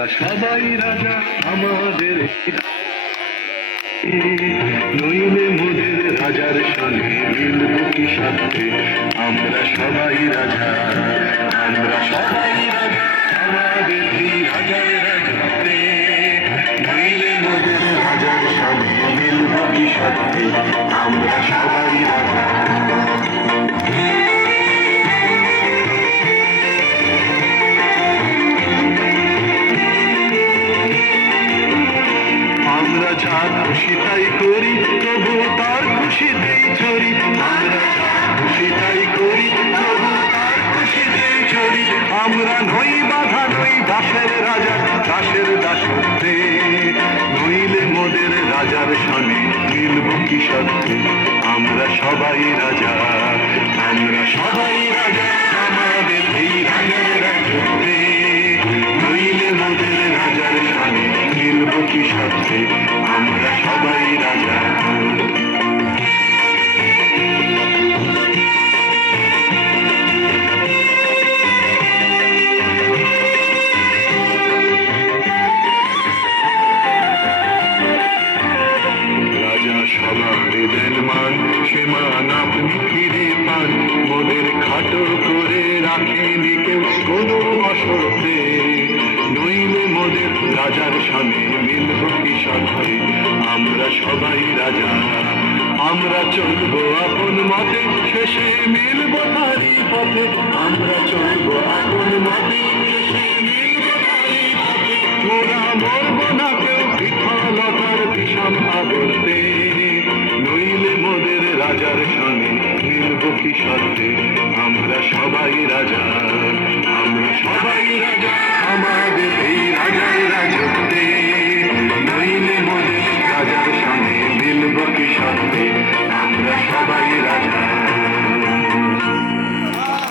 আমরা সবাই রাজা আমাদের নইলে মোদের রাজার সঙ্গে মিলব কি সাথে আমরা সবাই রাজা আমরা সবাই রাজা আমাদের এই রাজার রাজাতে নইলে মোদের রাজার সঙ্গে মিলব কি সাথে আমরা সবাই রাজা আমরা যা খুশি তাই করি তবু তার খুশিতেই চরি আমরা যা খুশি তাই করি তবু তার খুশিতেই চরি আমরা নই বাধা নই দাসের রাজা দাসের দাসত্বে নইলে মোদের রাজার সনে মিলব কি সত্যে আমরা সবাই রাজা আমরা সবাই রাজা আমাদের এই রাজার রাজত্বে নইলে মোদের রাজার সনে মিলব কি সত্যে আমরা সবাই রাজা রাজা সবার দেন মান সে মান আপনি ফিরে পান মোদের খাটো করে রাখেনি কেউ কোনো অসরতে নইলে মোদের রাজার সামনে মিলব কি সাথে আমরা সবাই রাজা আমরা চলবো আপন মতে শেষে মিলব তারি পথে আমরা চলবো আপন মতে শেষে মিলব তারি পথে মোরা মরব না কেউ বিফলতার বিষম আবর্তে নইলে মোদের রাজার সঙ্গে মিলব কি সাথে আমরা সবাই রাজা আমরা সবাই রাজা আমার